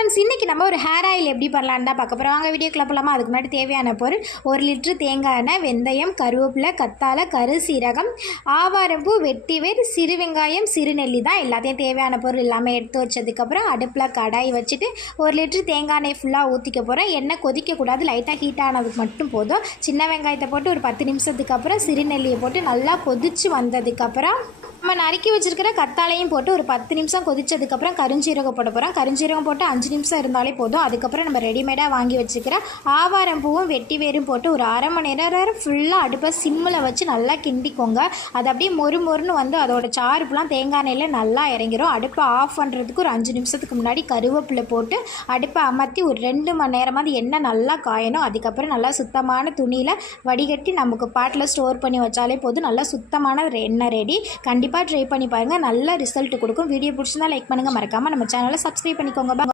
Friends, இன்றைக்கி நம்ம ஒரு ஹேர் ஆயில் எப்படி பண்ணலான்னு தான் பார்க்க போகிறோம். வாங்க வீடியோக்குள்ள போகலாமா? அதுக்கு முன்னாடி தேவையான பொருள் 1 லிட்டரு தேங்காய் எண்ணெய், வெந்தயம், கருவேப்பிலை, கத்தாழை, கருசீரகம், ஆவாரம்பூ, வெட்டிவேர், சிறு வெங்காயம், சிறுநெல்லி தான் எல்லாத்தையும் தேவையான பொருள் எல்லாமே எடுத்து வச்சதுக்கப்புறம் அடுப்பில் கடாய் வச்சுட்டு 1 லிட்டரு தேங்காய் எண்ணெய் ஃபுல்லாக ஊற்றிக்க போகிறேன். எண்ணெய் கொதிக்கக்கூடாது, லைட்டாக ஹீட் ஆனதுக்கு மட்டும் போதும். சின்ன வெங்காயத்தை போட்டு ஒரு 10 நிமிஷத்துக்கு அப்புறம் சிறுநெல்லியை போட்டு நல்லா கொதித்து வந்ததுக்கப்புறம் நம்ம நறுக்கி வச்சுருக்கிற கத்தாழையும் போட்டு ஒரு 10 நிமிஷம் கொதிச்சதுக்கப்புறம் கருஞ்சீரகம் போட போகிறோம். கருஞ்சீரகம் போட்டு 5 நிமிஷம் இருந்தாலே போதும். அதுக்கப்புறம் நம்ம ரெடிமேடாக வாங்கி வச்சுக்கிற ஆவாரம்பூவும் வெட்டி வேரும் போட்டு ஒரு அரை மணி நேரம் ஃபுல்லாக அடுப்பை சிம்மில் வச்சு நல்லா கிண்டிக்கோங்க. அது அப்படியே மொறுன்னு வந்து அதோட சாறுப்புலாம் தேங்காய் எண்ணெயில் நல்லா இறங்கிரும். அடுப்பை ஆஃப் பண்ணுறதுக்கு ஒரு 5 நிமிஷத்துக்கு முன்னாடி கருவேப்பிலை போட்டு அடுப்பை அமர்த்தி ஒரு 2 மணி நேரமாவது எண்ணெய் நல்லா காயணும். அதுக்கப்புறம் நல்லா சுத்தமான துணியில் வடிகட்டி நமக்கு பாட்டில் ஸ்டோர் பண்ணி வச்சாலே போதும். நல்லா சுத்தமான எண்ணெய் ரெடி. கண்டிப்பாக ட்ரை பண்ணி பாருங்கள், நல்ல ரிசல்ட் கொடுக்கும். வீடியோ பிடிச்சிருந்தா லைக் பண்ணுங்கள், மறக்காமல் நம்ம சேனலை சப்ஸ்கிரைப் பண்ணிக்கோங்க.